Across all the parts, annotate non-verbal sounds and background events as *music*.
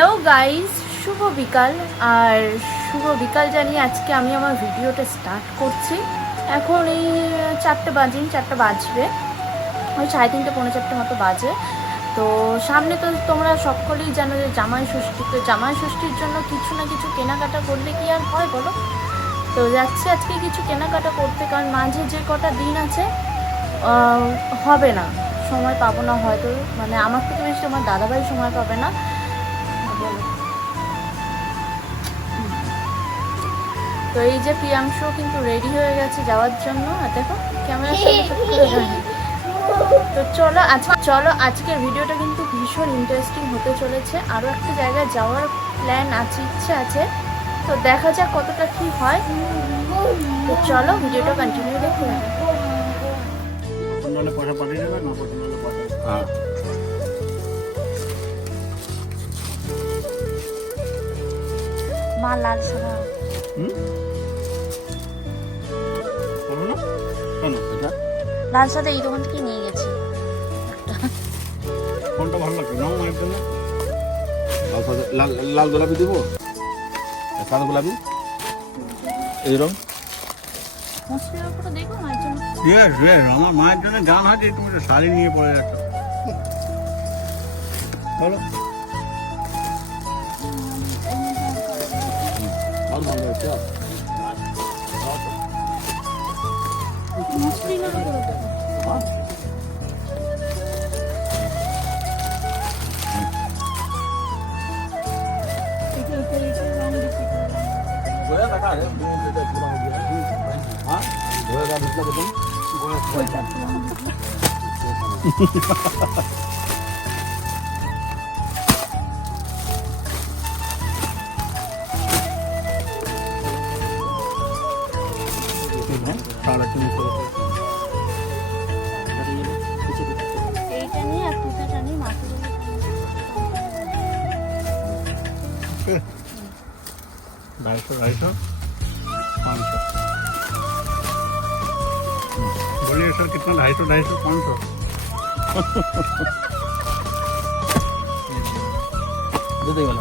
Hello guys, শুভ বিকাল। আর শুভ বিকাল জানিয়ে আজকে আমি আমার ভিডিওটা স্টার্ট করছি। এখন এই চারটে বাজে চারটে বাজবে। ওই সাড়ে তিনটে, পৌনে চারটে মতো বাজে। তো সামনে তো তোমরা সকলেই জানো যে জামাই ষষ্ঠী। তো জামাই ষষ্ঠীর জন্য কিছু না কিছু কেনাকাটা করলে কি আর হয় বলো? তো যাচ্ছে আজকে কিছু কেনাকাটা করতে, কারণ মাঝে যে কটা দিন আছে হবে না। সময় পাবো না হয়তো। মানে আমার থেকে বেশি আমার দাদাভাই সময় পাবে না। তো এই যে প্রিয়াংশু কিন্তু রেডি হয়ে গেছে যাওয়ার জন্য। আর দেখো ক্যামেরার সামনে দাঁড়িয়ে। *laughs* তো চলো আজ চলো আজকের ভিডিওটা কিন্তু ভীষণ ইন্টারেস্টিং হতে চলেছে। আরও একটা জায়গায় যাওয়ার প্ল্যান আছে ইচ্ছে আছে। তো দেখা যাক কতটা কি হয়। তো চলো ভিডিওটা কন্টিনিউ দেখতে হবে মা লাল সাদা লাল সাদা এই দোকান থেকে নিয়ে গেছি। কোনটা ভালো লাগছে নাও মায়ের জন্য লাল সাদা লাল লাল গোলাপি দিব? সাদা গোলাপি? এইরকম ইয়েস ইয়েস আমার মায়ের জন্য গান আছে তুমি তো শাড়ি নিয়ে পড়ে যাচ্ছ। চলো। 마음 만들었죠? 맛있는 거 गोया काटा है मुंह पे तो पूरा हो गया हां गोया का मतलब तुम गोया সাড়ে তিনশো এইটা নিয়ে আর পুঁতাটা নিয়ে মাকে ढाई सौ ढाई सौ पाँच सौ बोलिए सर कितना ढाई सौ ढाई सौ पाँच सौ दे देगा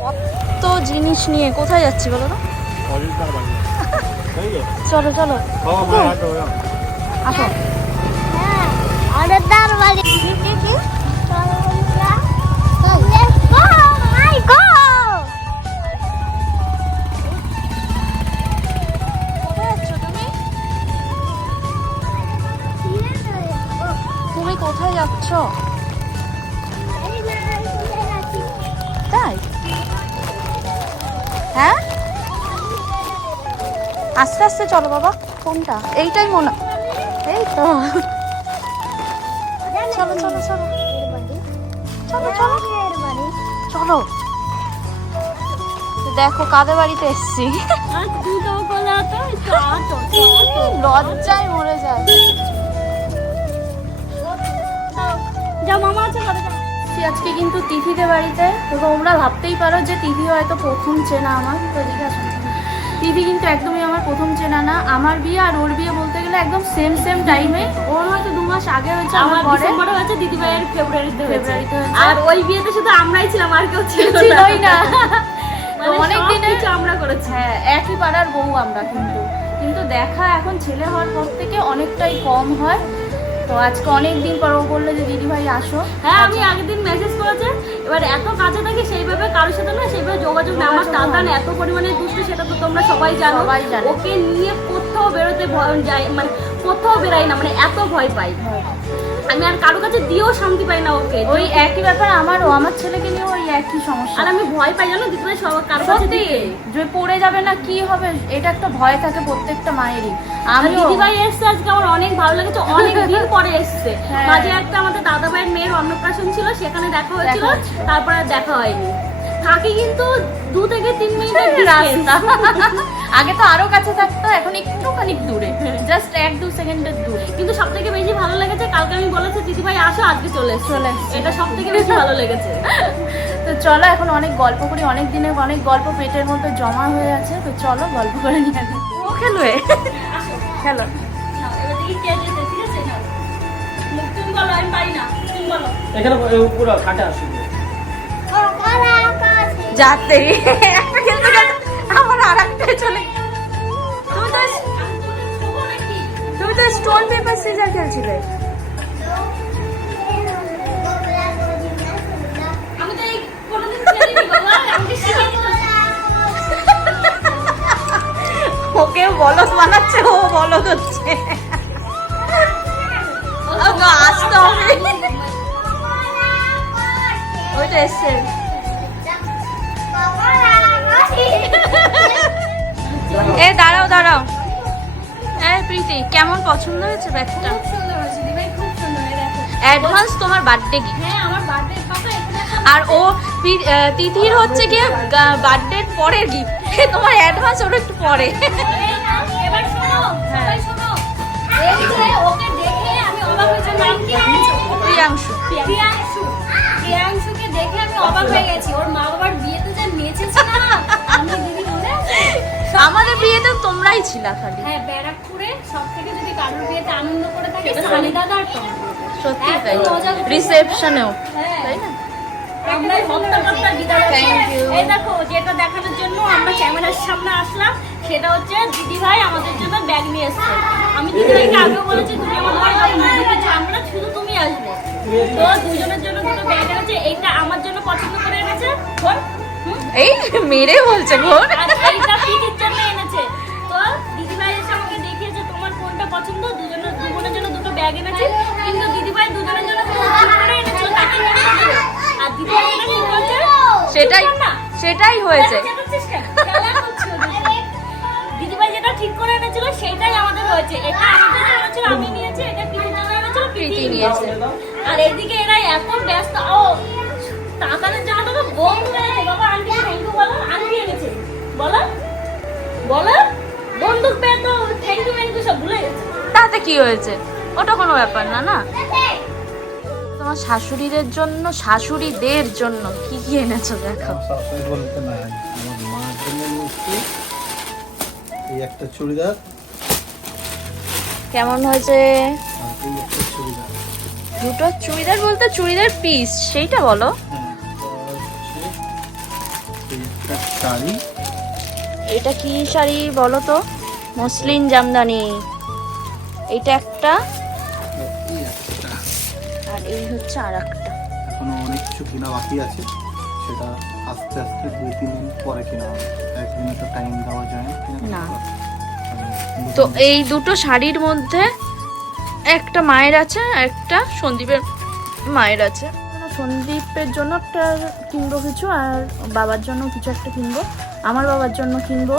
কত জিনিস নিয়ে কোথায় যাচ্ছি বলো তো চলো চলো। আসো অর্ডার বাড়ি কোথায় যাচ্ছ? তাই? হ্যাঁ? আস্তে আস্তে চলো বাবা। কোনটা? এইটাই মনে এই তো। চলো চলো চলো। চলো চলো। চলো। দেখো কাদের বাড়িতে এসছি। লজ্জায় মরে যায়। আজকে আজকে কিন্তু তিথিদের বাড়িতে তোমরা ভাবতেই পারো যে তিথি হয়তো প্রথম চেনা আমার তো ঠিক তিথি কিন্তু একদমই আমার প্রথম চেনা না। আমার বিয়ে আর ওর বিয়ে বলতে গেলে একদম সেম সেম টাইমে ওর হয়তো দু মাস আগে হয়েছে আমার ডিসেম্বরে হয়েছে দিদিভাইয়ের ফেব্রুয়ারিতে ফেব্রুয়ারিতে আর ওই বিয়েতে শুধু আমরাই ছিলাম আর কেউ ছিল ছিলই না। মানে অনেক সব দিনে আমরা করেছি। হ্যাঁ একই পাড়ার বউ আমরা কিন্তু। কিন্তু দেখা এখন ছেলে হওয়ার পর থেকে অনেকটাই কম হয়। তো আজকে অনেক দিন পর ও বলল যে দিদি ভাই আসো। হ্যাঁ আমি আগের দিন মেসেজ করেছে। এবার এত কাজে থাকি সেইভাবে কারোর সাথে না সেইভাবে যোগাযোগ না আমার যোগাযোগ দাদা এত পরিমাণে দুষ্ট সেটা তো তোমরা সবাই জানো। সবাই জানে। ওকে নিয়ে কোথাও বেরোতে ভয় যায় মানে কোথাও বেরাই না মানে এত ভয় পাই। আমি আর কারও কাছে দিয়েও শান্তি পাই না ওকে। ওই একই ব্যাপার আমারও আমার ছেলেকে নিয়ে ওই একই সমস্যা। আর আমি ভয় পাই জানো দিদিভাই সব কারও কাছে যে পড়ে যাবে না কি হবে? এটা একটা ভয় থাকে প্রত্যেকটা মায়েরই। আমি দিদিভাই এসছে আজকে আমার অনেক ভালো লেগেছে অনেক *laughs* দিন পরে এসছে। হ্যাঁ। মাঝে একটা আমাদের দাদা ভাইয়ের মেয়ের অন্নপ্রাশন ছিল সেখানে দেখা হয়েছিল। তারপরে আর দেখা হয়নি। থাকি কিন্তু দু থেকে তিন মিনিটের রাস্তা। আগে তো আরও কাছে থাকতো এখন একটুখানি দূরে। জাস্ট এক দু সেকেন্ডের দূরে। কিন্তু সব থেকে বেশি ভালো লেগেছে কালকে আমি বলেছি দিদিভাই আসো আজকে চলে চলে। এটা সব থেকে বেশি ভালো লেগেছে। তো চলো এখন অনেক গল্প করি অনেক দিনের অনেক গল্প পেটের মধ্যে জমা হয়ে আছে। তো চলো গল্প করে নিয়ে ও খেলবে খেলো। নাও, এবার দেখি কে যাতে একটা খেলতে খেলতে আমার আর একটা চলে তুমি তো তুমি তো স্টোন পেপার সিজার খেলছিলে ওকে বলদ বানাচ্ছে ও বলদ হচ্ছে। আসতে হবে। ওইটা এসছে। *laughs* এ দাঁড়াও দাঁড়াও। এ প্রীতি কেমন পছন্দ হয়েছে ব্যাগটা? অ্যাডভান্স তোমার বার্থডে গিফট হ্যাঁ আমার বার্থডে আর ও তিথির হচ্ছে গিয়ে বার্থডে পরের গিফট তোমার অ্যাডভান্স ওটা একটু পরে। এবার শোনো সবাই শোনো। এই যে ওকে দেখে আমি অবাক হয়েছি নাম কি জানো? প্রিয়াংশু। প্রিয়াংশু। প্রিয়াংশুকে দেখে আমি অবাক হয়ে গেছি। ওর মা বাবার বিয়েতে যে নেচেছে আমাদের বিয়েতে তোমরাই ছিলা খালি। হ্যাঁ ব্যারাকপুরে সব থেকে যদি কারোর বিয়েতে আনন্দ করে থাকে সানি দাদা আর তোমার সত্যি তাই। রিসেপশনেও। হ্যাঁ। তাই না? এই দেখো যেটা দেখানোর জন্য আমরা ক্যামেরার সামনে আসলাম সেটা হচ্ছে দিদি ভাই আমাদের জন্য ব্যাগ নিয়ে এসছে। আমি দিদি ভাইকে আগেও বলেছি তুমি আমরা শুধু তুমি আসবে। তো দুজনের জন্য দুটো ব্যাগ এনেছে এইটা আমার জন্য পছন্দ করে এনেছে। এই মেরে বলছে ঘোর এইটা পছন্দ দুজনের দুজনের জন্য দুটো ব্যাগ এনেছে। কিন্তু দিদি ভাই দুজনের জন্য এনেছিল। আর দিদি ভাই এটা ঠিক সেটাই সেটাই হয়েছে। দিদিভাই যেটা ঠিক করে এনেছিল সেটাই আমাদের হয়েছে। এটা আমাদের এনেছিল আমি নিয়েছি এটা পিটির জন্য এনেছিল প্রীতি নিয়েছে। আর এদিকে এরা এত ব্যস্ত ও টাকার জামাটা তো বন্ধ হয়ে গেছে বাবা আন্টি থ্যাংক ইউ বলো? আন্টি এনেছে। বলো? বলো? বন্দুক পেয়ে তো থ্যাংক ইউ থ্যাংক ইউ সব ভুলে গেছে। তাতে কি হয়েছে? ওটা কোনো ব্যাপার না না? তোমার শাশুড়িদের জন্য শাশুড়িদের জন্য কি কি এনেছো দেখো। শাশুড়ি বলতে নাই। আমার মার জন্য নিয়েছি এই একটা চুড়িদার। কেমন হয়েছে? দুটো চুড়িদার বলতে চুড়িদার পিস সেইটা বলো। হ্যাঁ আর হচ্ছে এই একটা শাড়ি। এটা কি শাড়ি বলো তো? মসলিন জামদানি। এইটা একটা। আর এই হচ্ছে আর একটা এখনও অনেক কিছু কেনা বাকি আছে। সেটা আস্তে আস্তে দুই তিন দিন পরে কেনা হবে। একদিনে তো টাইম দেওয়া যায় না। তো এই দুটো শাড়ির মধ্যে একটা মায়ের আছে একটা সন্দীপের মায়ের আছে। সন্দীপের জন্য একটা কিনবো কিছু আর বাবার জন্য কিছু একটা কিনবো। আমার বাবার জন্য কিনবো।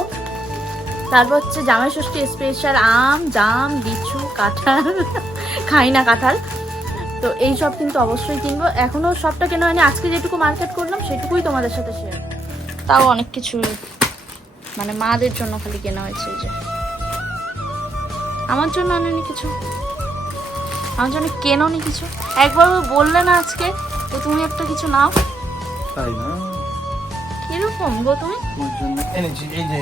তারপর হচ্ছে জামাই ষষ্ঠী স্পেশাল আম জাম লিচু কাঁঠাল খাই না কাঁঠাল। তো এই সব কিন্তু অবশ্যই কিনবো। এখনও সবটা কেনা হয়নি। আজকে যেটুকু মার্কেট করলাম সেটুকুই তোমাদের সাথে শেয়ার তাও অনেক কিছু মানে মাদের জন্য খালি কেনা হয়েছে এই যে। আমার জন্য আনেনি কিছু। আমার জন্য কেননি কিছু। একবার বললে না আজকে তো তুমি একটা কিছু নাও। তাই না? কীরকম গো তুমি? জন্য এনেছি। এই যে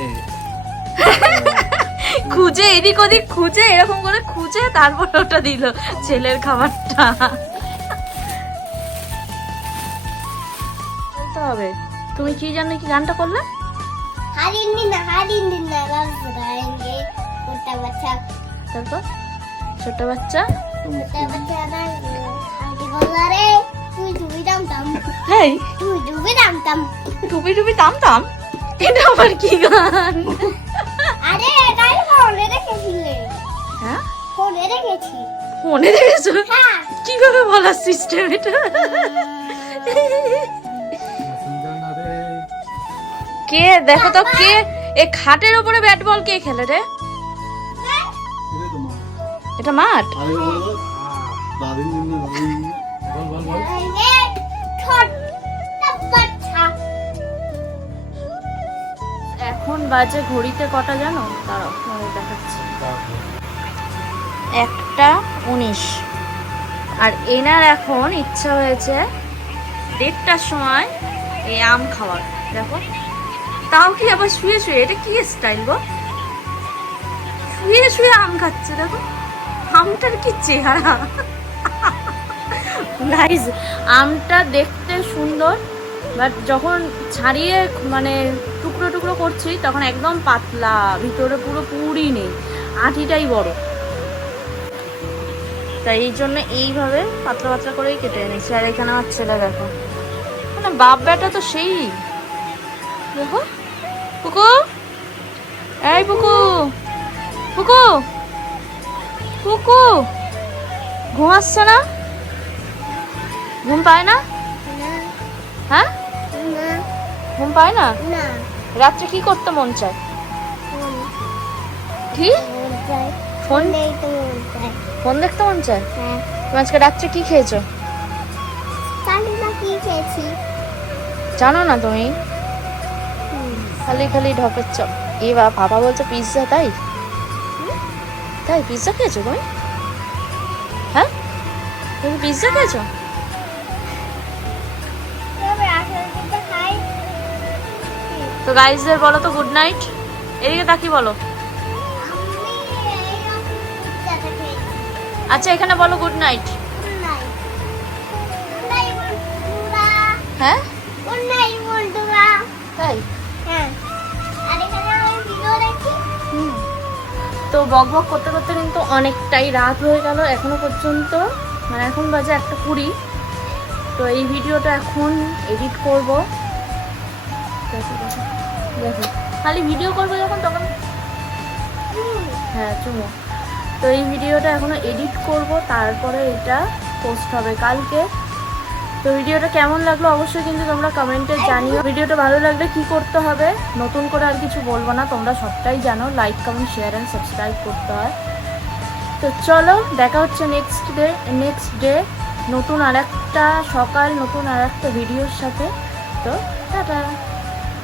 খুঁজে এদিক ওদিক খুঁজে এরকম করে খুঁজে তারপর ওটা দিল ছেলের খাবারটা। বলতে হবে তুমি কি জানো কি গানটা করলে? তারপর? ছোট বাচ্চা? টুপি টুপি তাম তাম এটা আবার কি গান? ফোনে রেখেছিলে হ্যাঁ? ফোনে রেখেছি ফোনে দেখেছ? হ্যাঁ। কীভাবে বলার সিস্টেম এটা? কে দেখো তো কে? এ খাটের উপরে ব্যাট বল কে খেলে রে? এটা মাঠ? না। বল বল এখন বাজে ঘড়িতে কটা জানো? দাঁড়াও দেখাচ্ছি। একটা উনিশ। আর এনার এখন ইচ্ছা হয়েছে দেড়টার সময় এই আম খাওয়ার, দেখো। তাও কি আবার শুয়ে শুয়ে? এটা কি স্টাইল গো? শুয়ে শুয়ে আম খাচ্ছে, দেখো। আমটার কি চেহারা? *laughs* গাইজ আমটা দেখতে সুন্দর। বাট যখন ছাড়িয়ে মানে টুকরো টুকরো করছি তখন একদম পাতলা ভিতরে পুরো পুরি নেই আটিটাই বড়। তাই এই জন্য এইভাবে পাতলা পাতলা করেই কেটে এনেছি। আর এখানে আমার ছেলে দেখো। মানে বাপ বেটা তো সেই। দেখো পুকু? এই পুকু! পুকু! পুকু! ঘুমাচ্ছে না? ঘুম পায় না? ঘুম পায় না? না। রাত্রে কি করতে মন চায়? কি? Phone phone? দেখতে মন চায়? হ্যাঁ। তুমি আজকে রাত্রে কি খেয়েছো? জানি না কি খেয়েছি। জানো না তুমি? খালি খালি ঢপের চপ। এ বা পাপা বলছে পিৎজা তাই? তাই পিৎজা খেয়েছো তুমি? হ্যাঁ? তুমি পিৎজা খেয়েছো? তো গাইজদের বলো তো গুড নাইট এদিকে তাকি বলো। আচ্ছা এখানে বলো গুড নাইট হ্যাঁ? তাই? তো বক বক করতে করতে কিন্তু অনেকটাই রাত হয়ে গেল এখনও পর্যন্ত। মানে এখন বাজে একটা কুড়ি। তো এই ভিডিওটা এখন এডিট করব। খালি ভিডিও করব যখন, তখন হ্যাঁ চুমো। তো এই ভিডিওটা এখনও এডিট করব, তারপরে এটা পোস্ট হবে কালকে। তো ভিডিওটা কেমন লাগল অবশ্যই কিন্তু তোমরা কমেন্টে জানিও। ভিডিওটা ভালো লাগলে কি করতে হবে? নতুন করে আর কিছু বলব না, তোমরা সবটাই জানো। Like comment share and subscribe করতে হয়। তো চলো, দেখা হচ্ছে নেক্সট ডে নেক্সট ডে নতুন আর একটা সকাল, নতুন আর একটা ভিডিওর সাথে। তো টাটা।